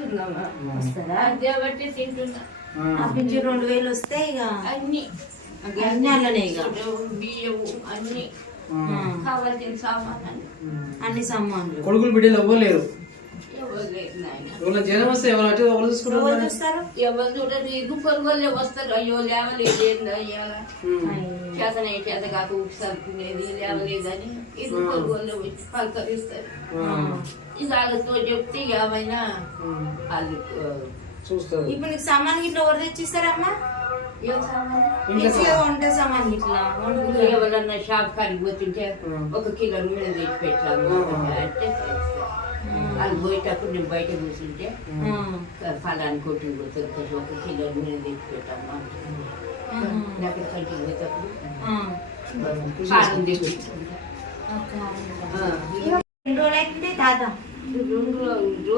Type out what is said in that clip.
వస్తుందా? దేవట్టి తింటున్నా. ఆ పింఛన్ 2000 వస్తే ఇక అన్ని అన్ని అల్లనే ఇక బియ్యము అన్ని కావాల్సిన సామాన్ అన్ని సామాన్లు. కొడుకులు బిడ్డలు ఎవ్వరు లేరు. ఎవరు లేదు నాయన. ఎవరు జ్వరం వస్తే ఎవరు అటు ఎవరు చూసుకుంటారు? ఎవరు చూస్తారు? ఎవరు చూడరు. ఇరుపరు వాళ్ళే వస్తారు. అయ్యో లేవలేదు ఏంది అయ్యాల చేతనే చేత కాక ఉప్పు సరుకునేది లేవలేదని ఇరుపరు వాళ్ళే వచ్చి పలకరిస్తారు. ఇక వాళ్ళతో చెప్తే ఇక ఏమైనా వాళ్ళు చూస్తారు. ఇప్పుడు నీకు సామాన్ గిట్లా ఎవరు తెచ్చిస్తారమ్మా? ఏం సామాన్ ఇంట్లో వంట సామాన్ గిట్లా ఎవరన్నా షాప్ కాడికి పోతుంటే 1 కిలో నూనె తెచ్చి పెట్టాము అంటే వాళ్ళు పోయేటప్పుడు నేను బయట కూర్చుంటే ఫలాన్ని కొట్టుకు పోతుంది 1 కిలో నూనె తెచ్చి పెట్టాము నాకు కంటికి పోయేటప్పుడు కారం తెచ్చుకుంటా. 2 రోజులు అయితే తాత 2 రోజులు